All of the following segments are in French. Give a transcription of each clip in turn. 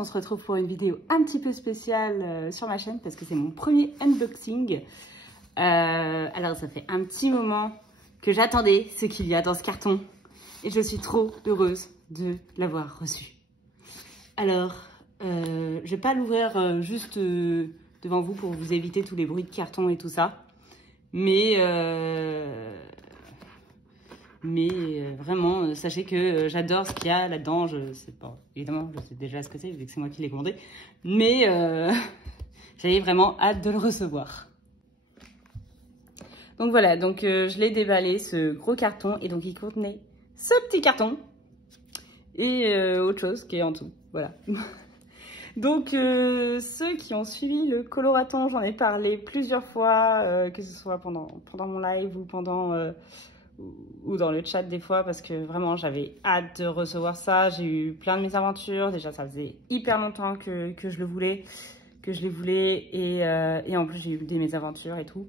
on se retrouve pour une vidéo un petit peu spéciale sur ma chaîne parce que c'est mon premier unboxing. Alors ça fait un petit moment que j'attendais ce qu'il y a dans ce carton et je suis trop heureuse de l'avoir reçu. Alors, je vais pas l'ouvrir juste devant vous pour vous éviter tous les bruits de carton et tout ça, mais vraiment, sachez que j'adore ce qu'il y a là-dedans. Je sais pas, évidemment, je sais déjà ce que c'est, vu que c'est moi qui l'ai commandé. Mais j'avais vraiment hâte de le recevoir. Donc voilà, donc je l'ai déballé, ce gros carton. Et donc il contenait ce petit carton et autre chose qui est en dessous. Voilà. Donc ceux qui ont suivi le coloraton, j'en ai parlé plusieurs fois, que ce soit pendant mon live ou ou dans le chat des fois, parce que vraiment j'avais hâte de recevoir ça. J'ai eu plein de mésaventures, déjà ça faisait hyper longtemps que je le voulais, et en plus j'ai eu des mésaventures et tout.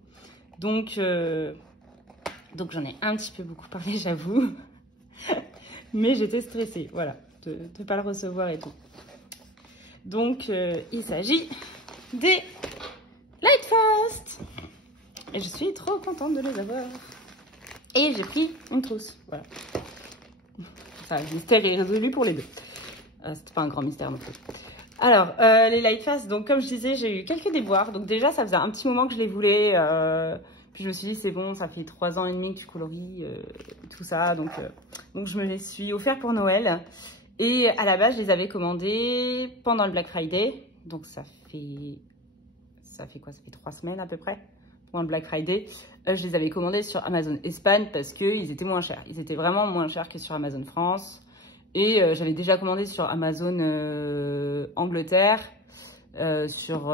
Donc j'en ai un petit peu beaucoup parlé, j'avoue, mais j'étais stressée, voilà, de ne pas le recevoir et tout. Donc il s'agit des Lightfast et je suis trop contente de les avoir. Et j'ai pris une trousse, voilà. Ça, le mystère est résolu pour les deux. C'était pas un grand mystère non plus. Alors, les Lightfast, donc comme je disais, j'ai eu quelques déboires. Donc déjà, ça faisait un petit moment que je les voulais. Puis je me suis dit, c'est bon, ça fait 3 ans et demi que tu colories, tout ça. Donc je me les suis offert pour Noël. Et à la base, je les avais commandés pendant le Black Friday. Donc ça fait quoi? Ça fait 3 semaines à peu près. Pour le Black Friday, je les avais commandés sur Amazon Espagne parce qu'ils étaient moins chers. Ils étaet vraiment moins chers que sur Amazon France. Et j'avais déjà commandé sur Amazon Angleterre, sur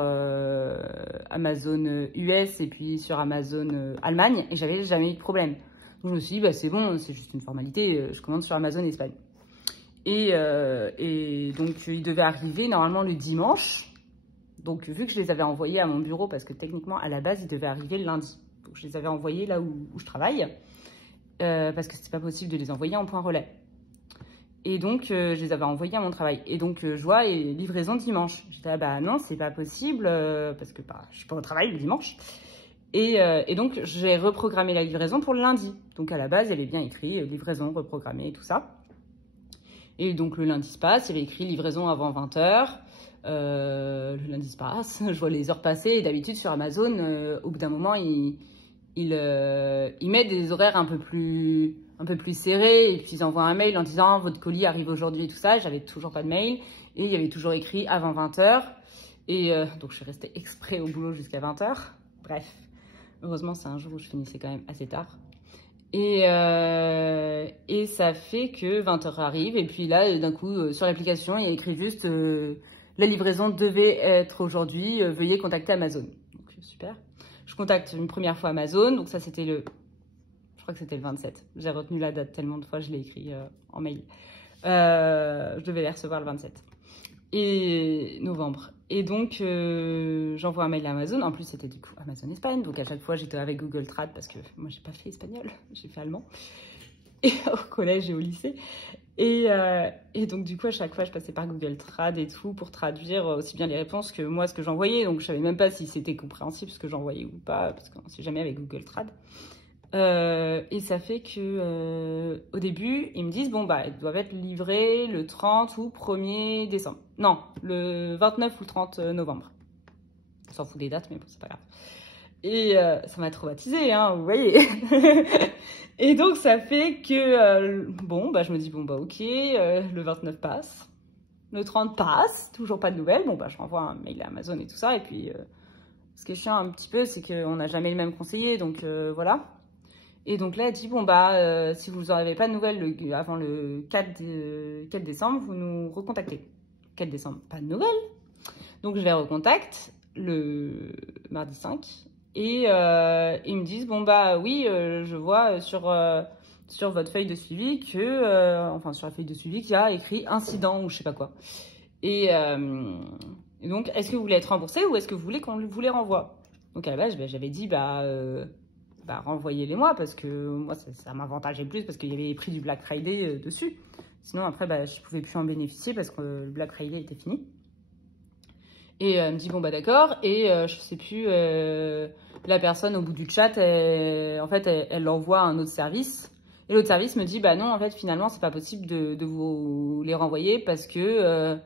Amazon US et puis sur Amazon Allemagne. Et j'avais jamais eu de problème. Donc je me suis dit, bah, c'est bon, c'est juste une formalité, je commande sur Amazon Espagne. Et donc ils devaient arriver normalement le dimanche. Donc, vu que je les avais envoyés à mon bureau, parce que techniquement, à la base, ils devaient arriver le lundi. Donc, je les avais envoyés là où je travaille, parce que c'était pas possible de les envoyer en point relais. Et donc, je les avais envoyés à mon travail. Et donc, je vois livraison dimanche. J'étais, ah bah non, c'est pas possible, parce que bah, je suis pas au travail le dimanche. Et donc, j'ai reprogrammé la livraison pour le lundi. Donc, à la base, il y avait bien écrit livraison reprogrammée et tout ça. Et donc, le lundi se passe, il y avait écrit livraison avant 20 h. Le lundi se passe, je vois les heures passer et d'habitude sur Amazon, au bout d'un moment, il met des horaires un peu plus serrés et puis ils envoient un mail en disant votre colis arrive aujourd'hui et tout ça. J'avais toujours pas de mail et il y avait toujours écrit avant 20 h. Et donc je suis restée exprès au boulot jusqu'à 20 h. Bref, heureusement c'est un jour où je finissais quand même assez tard. Et ça fait que 20 h arrive et puis là d'un coup sur l'application il y a écrit juste la livraison devait être aujourd'hui, veuillez contacter Amazon. Donc super. Je contacte une première fois Amazon, donc ça c'était je crois que c'était le 27. J'ai retenu la date tellement de fois, je l'ai écrit en mail. Je devais les recevoir le 27 et novembre. Et donc j'envoie un mail à Amazon. En plus c'était du coup Amazon Espagne, donc à chaque fois j'étais avec Google Trad parce que moi j'ai pas fait espagnol, j'ai fait allemand. Et au collège et au lycée. Et donc du coup à chaque fois je passais par Google Trad et tout pour traduire aussi bien les réponses que moi ce que j'envoyais. Donc je savais même pas si c'était compréhensible ce que j'envoyais ou pas, parce qu'on sait jamais avec Google Trad. Et ça fait que au début ils me disent bon bah elles doivent être livrées le 30 ou 1er décembre. Non, le 29 ou le 30 novembre. On s'en fout des dates mais bon c'est pas grave. Et ça m'a traumatisée, hein, vous voyez. Et donc, ça fait que, bon, bah, je me dis, bon, bah, ok, le 29 passe, le 30 passe, toujours pas de nouvelles. Bon, bah, je renvoie un mail à Amazon et tout ça. Et puis, ce qui est chiant un petit peu, c'est qu'on n'a jamais le même conseiller, donc voilà. Et donc là, elle dit, bon, bah, si vous n'avez pas de nouvelles avant le 4 décembre, vous nous recontactez. 4 décembre, pas de nouvelles. Donc, je les recontacte le mardi 5. Et ils me disent, bon bah oui, je vois sur votre feuille de suivi que, enfin sur la feuille de suivi qu'il y a écrit incident ou je sais pas quoi. Et donc, est-ce que vous voulez être remboursé ou est-ce que vous voulez qu'on vous les renvoie? Donc à la base, j'avais dit, bah renvoyez-les moi parce que moi ça m'avantageait plus parce qu'il y avait les prix du Black Friday dessus. Sinon après, bah, je pouvais plus en bénéficier parce que le Black Friday était fini. Et elle me dit, bon, bah d'accord. Et je sais plus, la personne au bout du chat, en fait, elle l'envoie à un autre service. Et l'autre service me dit, bah non, en fait, finalement, c'est pas possible de vous les renvoyer parce que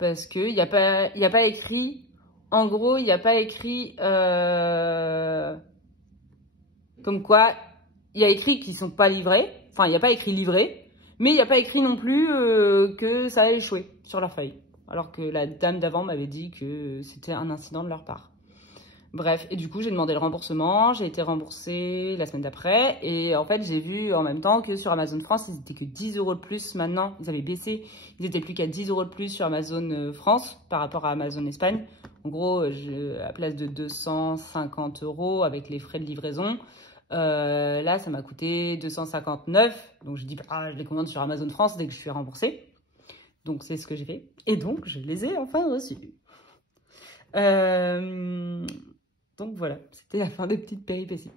il n'y a pas écrit, en gros, il n'y a pas écrit, comme quoi, il y a écrit qu'ils sont pas livrés. Enfin, il n'y a pas écrit livré, mais il n'y a pas écrit non plus que ça a échoué sur leur feuille. Alors que la dame d'avant m'avait dit que c'était un incident de leur part. Bref, et du coup, j'ai demandé le remboursement, j'ai été remboursée la semaine d'après, et en fait, j'ai vu en même temps que sur Amazon France, ils étaient que 10 € de plus maintenant, ils avaient baissé, ils étaient plus qu'à 10 € de plus sur Amazon France par rapport à Amazon Espagne. En gros, à place de 250 € avec les frais de livraison, là, ça m'a coûté 259, donc j'ai dit, bah, je les commande sur Amazon France dès que je suis remboursée. Donc, c'est ce que j'ai fait, et donc, je les ai enfin reçus. Donc voilà, c'était la fin des petites péripéties.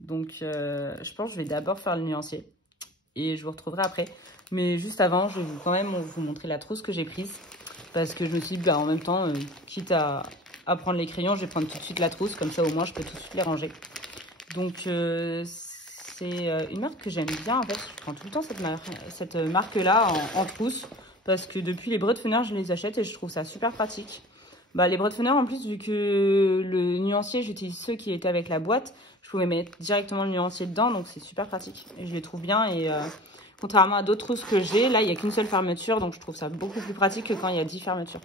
Donc je pense que je vais d'abord faire le nuancier et je vous retrouverai après. Mais juste avant, je vais quand même vous montrer la trousse que j'ai prise. Parce que je me suis dit, bah, en même temps, quitte à prendre les crayons, je vais prendre tout de suite la trousse. Comme ça, au moins, je peux tout de suite les ranger. Donc c'est une marque que j'aime bien. En fait, je prends tout le temps cette marque-là en trousse. Parce que depuis les Bretfeneur, je les achète et je trouve ça super pratique. Bah, les Bretfeneur, en plus, vu que le nuancier, j'utilise ceux qui étaient avec la boîte, je pouvais mettre directement le nuancier dedans, donc c'est super pratique. Et je les trouve bien et contrairement à d'autres trousses que j'ai, là, il n'y a qu'une seule fermeture, donc je trouve ça beaucoup plus pratique que quand il y a 10 fermetures.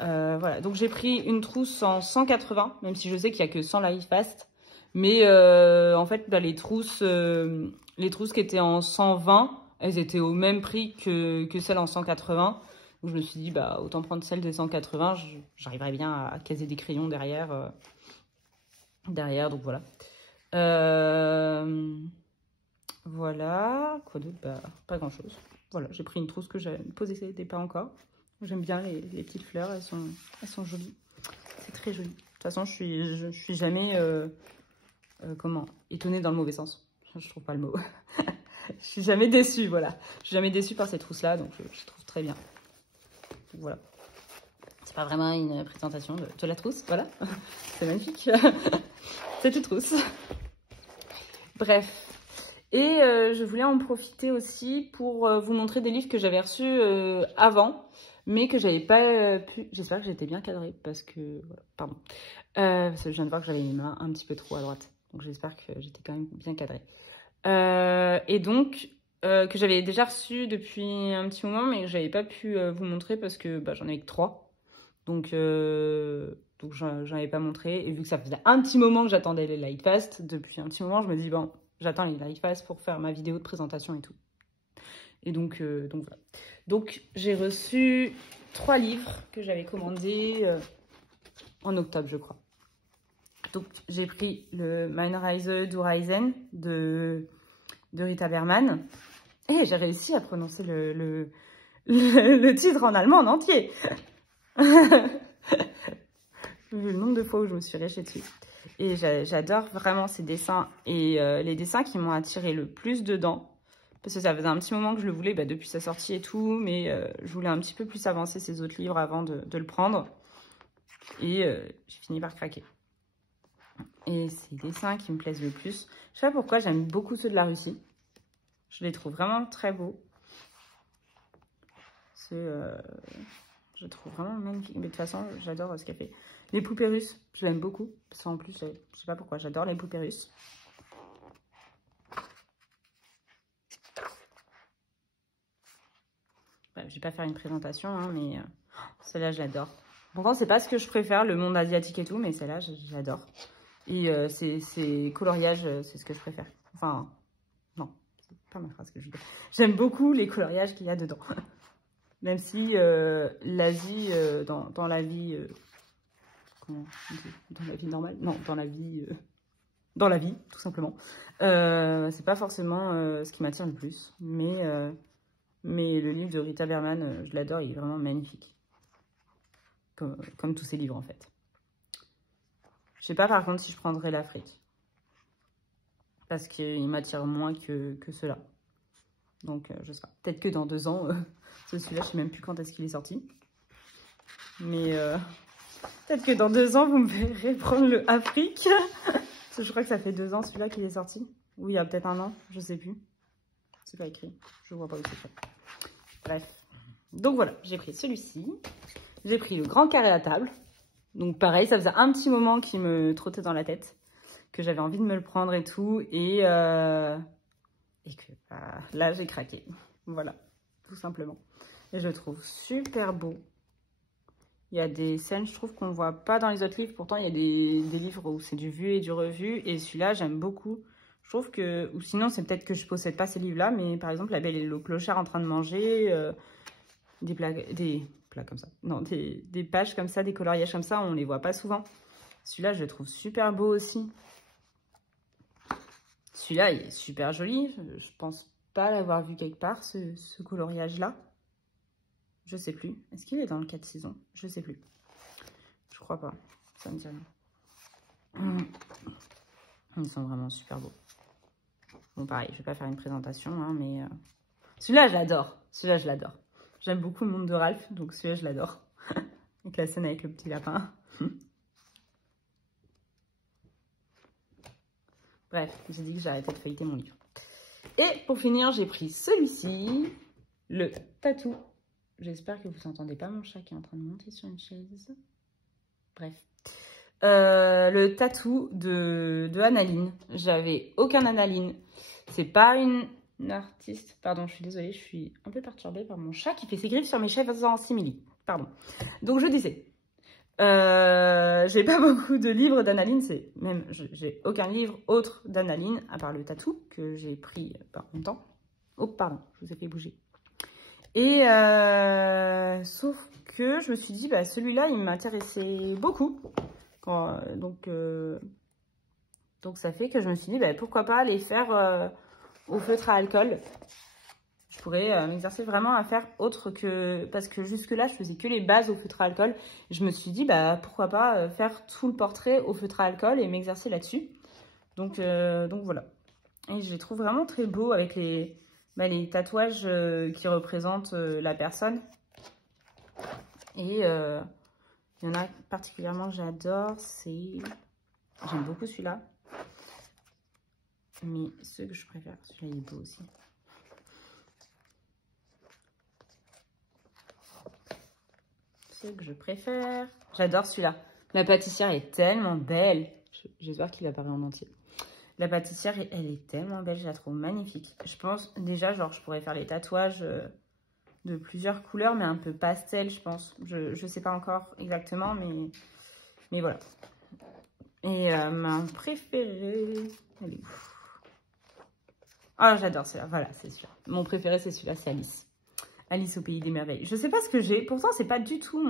Voilà, donc j'ai pris une trousse en 180, même si je sais qu'il n'y a que 100 Life Fast. Mais en fait, bah, les trousses qui étaient en 120, elles étaient au même prix que celles en 180. Donc je me suis dit, bah, autant prendre celle des 180, j'arriverai bien à caser des crayons derrière. Donc voilà. Voilà. Quoi d'autre? Bah, pas grand chose. Voilà, j'ai pris une trousse que j'avais posée pas encore. J'aime bien les petites fleurs, elles sont jolies. C'est très joli. De toute façon, je suis jamais étonnée dans le mauvais sens. Je trouve pas le mot. Je suis jamais déçue, voilà. Je suis jamais déçue par ces trousses-là, donc je trouve très bien. Donc, voilà. C'est pas vraiment une présentation de la trousse, voilà. C'est magnifique. C'est une trousse. Bref. Et je voulais en profiter aussi pour vous montrer des livres que j'avais reçus avant, mais que j'avais pas pu... J'espère que j'étais bien cadrée, parce que... Voilà, pardon. Parce que je viens de voir que j'avais les mains un petit peu trop à droite. Donc j'espère que j'étais quand même bien cadrée. Et donc, que j'avais déjà reçu depuis un petit moment, mais que j'avais pas pu vous montrer parce que bah, j'en avais que 3. Donc j'en avais pas montré. Et vu que ça faisait un petit moment que j'attendais les Light Fast, depuis un petit moment, je me dis, bon, j'attends les Light Fast pour faire ma vidéo de présentation et tout. Et donc voilà. Donc j'ai reçu 3 livres que j'avais commandés en octobre, je crois. Donc j'ai pris le Meine Reise du Reisen de Rita Berman. Et j'ai réussi à prononcer le titre en allemand en entier. Le nombre de fois où je me suis réchée dessus. Et j'adore vraiment ces dessins. Et les dessins qui m'ont attiré le plus dedans, parce que ça faisait un petit moment que je le voulais, bah, depuis sa sortie et tout, mais je voulais un petit peu plus avancer ces autres livres avant de le prendre. Et j'ai fini par craquer. Et c'est les dessins qui me plaisent le plus. Je sais pas pourquoi, j'aime beaucoup ceux de la Russie. Je les trouve vraiment très beaux. Je trouve vraiment magnifique. Mais de toute façon, j'adore ce qu'elle fait. Les poupées russes, je l'aime beaucoup. Parce qu'en plus, je sais pas pourquoi, j'adore les poupées russes. Bref, je vais pas faire une présentation, hein, mais celle-là, je l'adore. Pourtant, c'est pas ce que je préfère, le monde asiatique et tout, mais celle-là, j'adore. Et ces coloriages, c'est ce que je préfère. Enfin, non, c'est pas ma phrase que je dis. J'aime beaucoup les coloriages qu'il y a dedans. Même si l'Asie, dans la vie... comment on dit? Dans la vie normale? Non, dans la vie, tout simplement. C'est pas forcément ce qui m'attire le plus. Mais le livre de Rita Berman, je l'adore, il est vraiment magnifique. Comme tous ses livres, en fait. Je sais pas, par contre, si je prendrais l'Afrique. Parce qu'il m'attire moins que ceux-là. Donc, je sais pas. Peut-être que dans 2 ans, celui-là, je sais même plus quand est-ce qu'il est sorti. Mais peut-être que dans 2 ans, vous me verrez prendre le Afrique. Parce que je crois que ça fait 2 ans celui-là qu'il est sorti. Ou il y a peut-être 1 an, je sais plus. C'est pas écrit, je vois pas où c'est fait. Bref. Donc voilà, j'ai pris celui-ci. J'ai pris le grand carré à table. Donc pareil, ça faisait un petit moment qui me trottait dans la tête. Que j'avais envie de me le prendre et tout. Et que là, j'ai craqué. Voilà, tout simplement. Et je le trouve super beau. Il y a des scènes, je trouve, qu'on ne voit pas dans les autres livres. Pourtant, il y a des livres où c'est du vu et du revu. Et celui-là, j'aime beaucoup. Je trouve que... Ou sinon, c'est peut-être que je ne possède pas ces livres-là. Mais par exemple, La Belle et le Clochard en train de manger. Des plats comme ça. Non, des pages comme ça, des coloriages comme ça, on ne les voit pas souvent. Celui-là, je le trouve super beau aussi. Celui-là, il est super joli. Je pense pas l'avoir vu quelque part, ce coloriage-là. Je sais plus. Est-ce qu'il est dans le 4 saisons? Je sais plus. Je crois pas. Ça me dit rien. Ils sont vraiment super beaux. Bon, pareil, je vais pas faire une présentation, hein, mais... Celui-là, je l'adore. Celui-là, je l'adore. J'aime beaucoup le monde de Ralph, donc celui-là, je l'adore. Avec la scène avec le petit lapin. Bref, j'ai dit que j'arrêtais de feuilleter mon livre. Et pour finir, j'ai pris celui-ci, le Tatou. J'espère que vous n'entendez pas mon chat qui est en train de monter sur une chaise. Bref. Le Tatou de Annaline. J'avais aucun Annaline. C'est pas une artiste. Pardon, je suis désolée, je suis un peu perturbée par mon chat qui fait ses griffes sur mes chaises en simili. Pardon. Donc je disais, j'ai pas beaucoup de livres d'Annaline, j'ai aucun livre autre d'Annaline à part le Tatou que j'ai pris par mon temps. Oh pardon, je vous ai fait bouger. Et sauf que je me suis dit, bah, celui-là il m'intéressait beaucoup. Donc ça fait que je me suis dit, bah, pourquoi pas les faire au feutre à alcool. Je pourrais m'exercer vraiment à faire autre que... Parce que jusque-là, je faisais que les bases au feutre à alcool. Je me suis dit, bah, pourquoi pas faire tout le portrait au feutre à alcool et m'exercer là-dessus. Donc voilà. Et je les trouve vraiment très beaux avec les tatouages qui représentent la personne. Et il y en a particulièrement que j'adore, c'est... J'aime beaucoup celui-là. Mais ceux que je préfère, celui-là il est beau aussi. Ceux que je préfère... J'adore celui-là. La pâtissière est tellement belle. J'espère qu'il apparaît en entier. La pâtissière, elle est tellement belle, je la trouve magnifique. Je pense déjà, genre, je pourrais faire les tatouages de plusieurs couleurs, mais un peu pastel, je pense. Je sais pas encore exactement, mais voilà. Et ma préférée, elle est où? Ah, j'adore celui-là, voilà, c'est sûr. Mon préféré, c'est celui-là, c'est Alice. Alice au Pays des Merveilles. Je sais pas ce que j'ai, pourtant, c'est pas du tout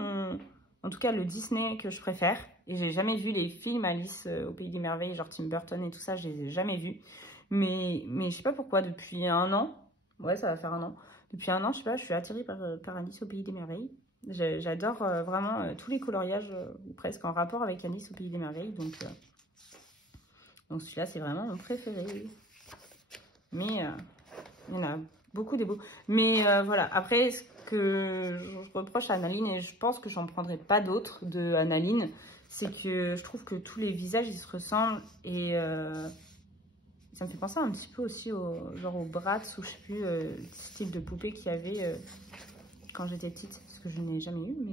en tout cas, le Disney que je préfère. Et j'ai jamais vu les films Alice au Pays des Merveilles, genre Tim Burton et tout ça, je les ai jamais vus. Mais je sais pas pourquoi, depuis 1 an, ouais, ça va faire 1 an. Depuis 1 an, je sais pas, je suis attirée par Alice au Pays des Merveilles. J'adore vraiment tous les coloriages, presque en rapport avec Alice au Pays des Merveilles. Donc celui-là, c'est vraiment mon préféré. Mais il y en a beaucoup des beaux. Mais voilà, après, ce que je reproche à Annaline, et je pense que j'en prendrai pas d'autres de Annaline, c'est que je trouve que tous les visages, ils se ressemblent. Et ça me fait penser un petit peu aussi genre aux Bratz, ou je sais plus, le style de poupée qu'il y avait quand j'étais petite. Parce que je n'ai jamais eu,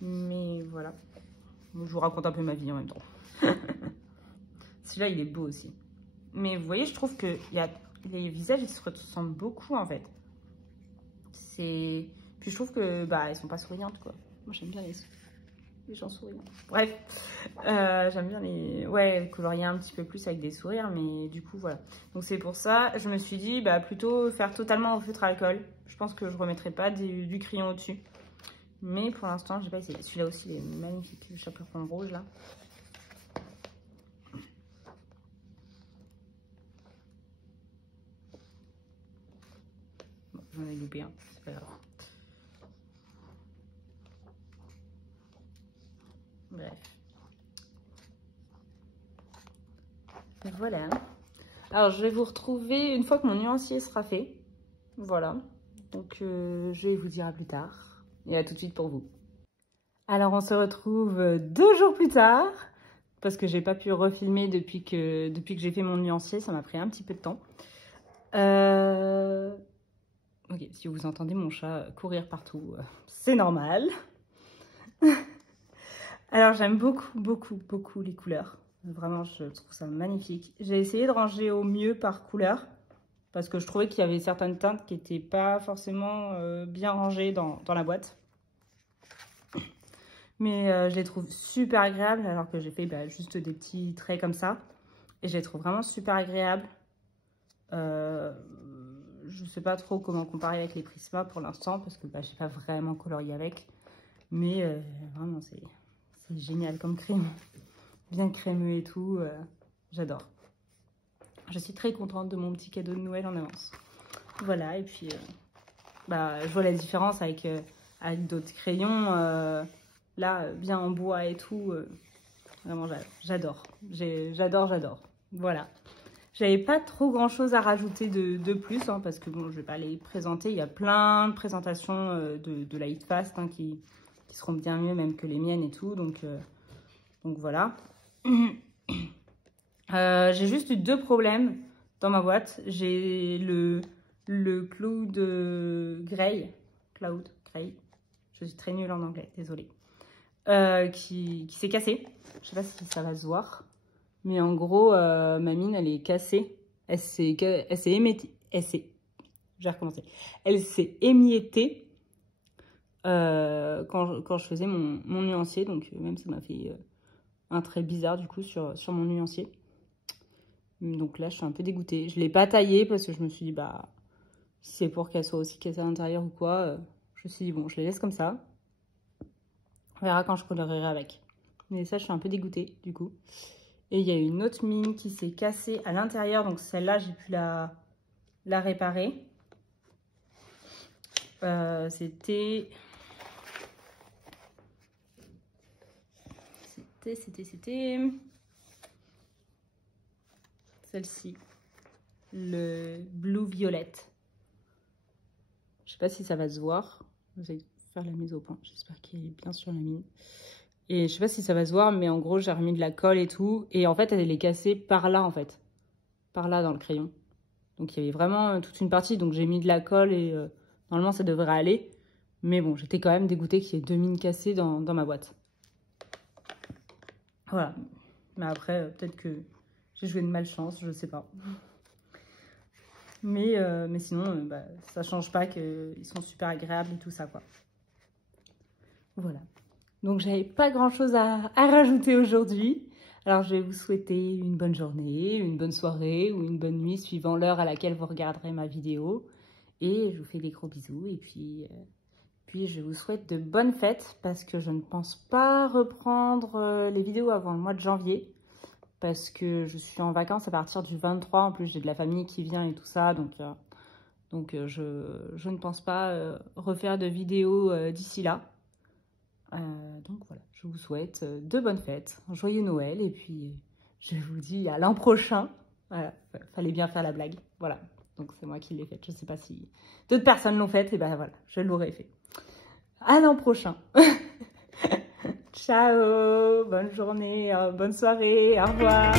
mais voilà. Je vous raconte un peu ma vie en même temps. Celui-là, il est beau aussi. Mais vous voyez, je trouve que les visages, ils se ressemblent beaucoup, en fait. Puis je trouve que, bah, ils sont pas souriantes, quoi. Moi, j'aime bien les gens souriants. Bref, j'aime bien les colorier un petit peu plus avec des sourires, mais du coup, voilà. Donc, c'est pour ça, je me suis dit, bah, plutôt faire totalement au feutre à alcool. Je pense que je remettrai pas du crayon au-dessus. Mais pour l'instant, j'ai pas essayé. Celui-là aussi, il est magnifique, le chaperon rouge, là. Bon, j'en ai loupé un, c'est pas grave. Bref. Et voilà. Alors, je vais vous retrouver une fois que mon nuancier sera fait. Voilà. Donc, je vais vous dire à plus tard. Et à tout de suite pour vous. Alors on se retrouve 2 jours plus tard, parce que j'ai pas pu refilmer depuis que j'ai fait mon nuancier, ça m'a pris un petit peu de temps. Ok, si vous entendez mon chat courir partout, c'est normal. Alors j'aime beaucoup les couleurs. Vraiment, je trouve ça magnifique. J'ai essayé de ranger au mieux par couleur, parce que je trouvais qu'il y avait certaines teintes qui n'étaient pas forcément bien rangées dans la boîte. Mais je les trouve super agréables, alors que j'ai fait juste des petits traits comme ça. Et je les trouve vraiment super agréables. Je ne sais pas trop comment comparer avec les Prisma pour l'instant, parce que je n'ai pas vraiment colorié avec. Mais vraiment, c'est génial comme crayon. Bien crémeux et tout, j'adore. Je suis très contente de mon petit cadeau de Noël en avance. Voilà, et puis je vois la différence avec d'autres crayons. Là, bien en bois et tout, vraiment j'adore. J'adore. Voilà. J'avais pas trop grand chose à rajouter de plus, hein, parce que bon, je vais pas les présenter. Il y a plein de présentations de la Eat Fast qui seront bien mieux même que les miennes et tout. Donc voilà. J'ai juste eu 2 problèmes dans ma boîte. J'ai le Cloud Grey. Je suis très nulle en anglais, désolée. Qui s'est cassé. Je sais pas si ça va se voir. Mais en gros, ma mine, elle est cassée. Elle s'est émiettée. Je vais recommencer. Elle s'est émiettée quand je faisais mon nuancier. Donc même ça m'a fait un trait bizarre du coup sur mon nuancier. Donc là, je suis un peu dégoûtée. Je ne l'ai pas taillée parce que je me suis dit, si c'est pour qu'elle soit aussi cassée à l'intérieur ou quoi, je me suis dit, bon, je les laisse comme ça. On verra quand je colorerai avec. Mais ça, je suis un peu dégoûtée, du coup. Et il y a une autre mine qui s'est cassée à l'intérieur. Donc celle-là, j'ai pu la réparer. C'était celle-ci. Le Blue Violette. Je sais pas si ça va se voir. Je vais faire la mise au point. J'espère qu'il est bien sur la mine. Et je sais pas si ça va se voir, mais en gros, j'ai remis de la colle et tout. Et en fait, elle est cassée par là, en fait. Par là, dans le crayon. Donc, il y avait vraiment toute une partie. Donc, j'ai mis de la colle et normalement, ça devrait aller. Mais bon, j'étais quand même dégoûtée qu'il y ait 2 mines cassées dans ma boîte. Voilà. Mais après, peut-être que j'ai joué de malchance, je sais pas. Mais sinon, ça change pas qu'ils sont super agréables et tout ça, quoi. Voilà. Donc, j'avais pas grand-chose à rajouter aujourd'hui. Alors, je vais vous souhaiter une bonne journée, une bonne soirée ou une bonne nuit, suivant l'heure à laquelle vous regarderez ma vidéo. Et je vous fais des gros bisous. Et puis je vous souhaite de bonnes fêtes, parce que je ne pense pas reprendre les vidéos avant le mois de janvier. Parce que je suis en vacances à partir du 23. En plus, j'ai de la famille qui vient et tout ça. Donc je ne pense pas refaire de vidéos d'ici là. Donc voilà, je vous souhaite de bonnes fêtes, un joyeux Noël. Et puis, je vous dis à l'an prochain. Voilà, fallait bien faire la blague. Voilà, donc c'est moi qui l'ai faite. Je ne sais pas si d'autres personnes l'ont faite. Et ben voilà, je l'aurais fait. À l'an prochain. Ciao, bonne journée, bonne soirée, au revoir.